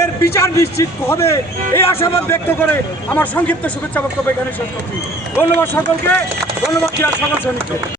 এর বিচার নিশ্চিত হবে। এই আশাবাদ ব্যক্ত করে আমার সংক্ষিপ্ত শুভেচ্ছা বক্তব্য এখানে শেষ করছি। ধন্যবাদ সকলকে। ধন্যবাদ সকল সৈনিককে